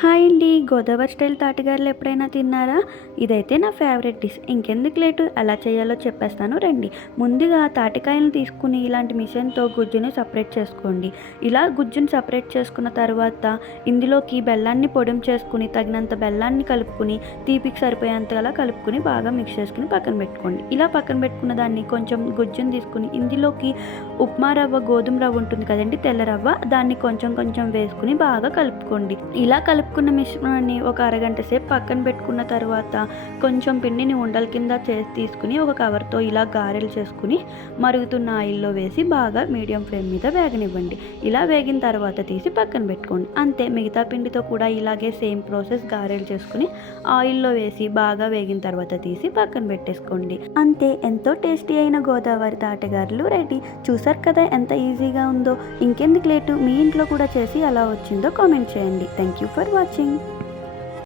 Hi అండి. Godavari style తాటిగారెలు ఎప్పుడైనా తిన్నారా? ఇదైతే నా ఫేవరెట్ డిష్. ఇంకెందుకు లేటు ఎలా చేయాలో చెప్పేస్తాను రండి. ముందుగా తాటికాయలను తీసుకుని ఇలాంటి మిషన్‌తో గుజ్జుని సపరేట్ చేసుకోండి. ఇలా గుజ్జుని సపరేట్ చేసుకున్న తర్వాత ఇందులోకి బెల్లాన్ని పొడిం చేసుకుని తగినంత బెల్లాన్ని కలుపుకొని తీపికి సరిపోయేంతలా కలుపుకొని బాగా మిక్స్ చేసుకొని పక్కన పెట్టుకోండి. ఇలా పక్కన పెట్టుకున్న దాన్ని కొంచెం గుజ్జుని తీసుకుని ఇందులోకి ఉప్మా రవ్వ, గోధుమ రవ్వ ఉంటుంది కదండీ! తెల్ల రవ్వ. దాన్ని కొంచెం కొంచెం వేసుకొని బాగా కలుపుకోండి. ఇలా కలుపుకున్న మిశ్రమాన్ని ఒక అరగంట సేపు పక్కన పెట్టుకున్న తర్వాత కొంచెం పిండిని ఉండల కింద తీసుకుని ఒక కవర్తో ఇలా గారెలు చేసుకుని మరుగుతున్న ఆయిల్లో వేసి బాగా మీడియం ఫ్లేమ్ మీద వేగనివ్వండి. ఇలా వేగిన తర్వాత తీసి పక్కన పెట్టుకోండి. అంతే, మిగతా పిండితో కూడా ఇలాగే సేమ్ ప్రాసెస్ గారెలు చేసుకుని ఆయిల్లో వేసి బాగా వేగిన తర్వాత తీసి పక్కన పెట్టేసుకోండి. అంతే, ఎంతో టేస్టీ అయిన గోదావరి తాటిగారెలు రెడీ. చూసారు కదా ఎంత ఈజీగా ఉందో. ఇంకెందుకు లేటు, మీ ఇంట్లో కూడా చేసి ఎలా వచ్చిందో కామెంట్ చేయండి. Thank you for watching.